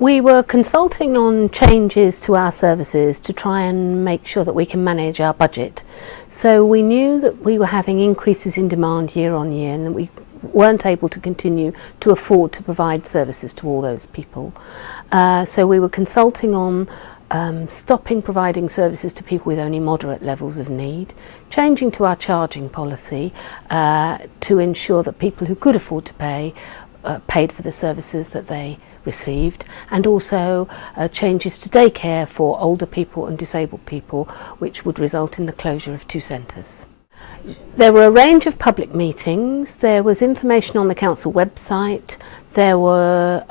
We were consulting on changes to our services to try and make sure that we can manage our budget. So we knew that we were having increases in demand year on year and that we weren't able to continue to afford to provide services to all those people. So we were consulting on stopping providing services to people with only moderate levels of need, changing to our charging policy to ensure that people who could afford to pay paid for the services that they received, and also changes to daycare for older people and disabled people, which would result in the closure of 2 centres. There were a range of public meetings. There was information on the council website. There were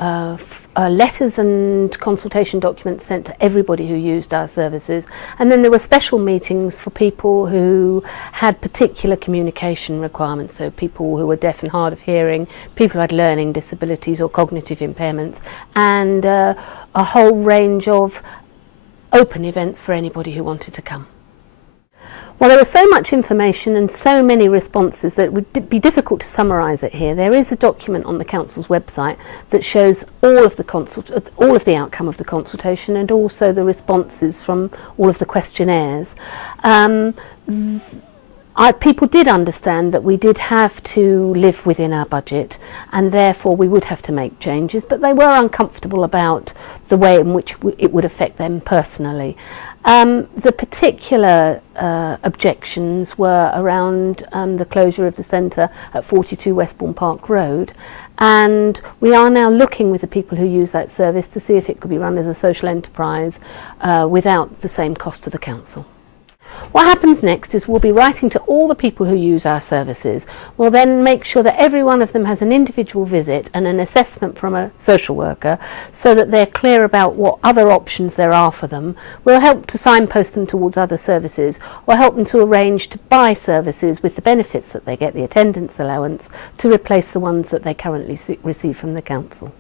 letters and consultation documents sent to everybody who used our services, and then there were special meetings for people who had particular communication requirements, so people who were deaf and hard of hearing, people who had learning disabilities or cognitive impairments, and a whole range of open events for anybody who wanted to come. Well, there was so much information and so many responses that it would be difficult to summarise it here. There is a document on the council's website that shows all of the outcome of the consultation and also the responses from all of the questionnaires. People did understand that we did have to live within our budget and therefore we would have to make changes, but they were uncomfortable about the way in which it would affect them personally. The particular objections were around the closure of the centre at 42 Westbourne Park Road, and we are now looking with the people who use that service to see if it could be run as a social enterprise without the same cost to the council. What happens next is we'll be writing to all the people who use our services. We'll then make sure that every one of them has an individual visit and an assessment from a social worker so that they're clear about what other options there are for them. We'll help to signpost them towards other services or help them to arrange to buy services with the benefits that they get, the attendance allowance, to replace the ones that they currently receive from the council.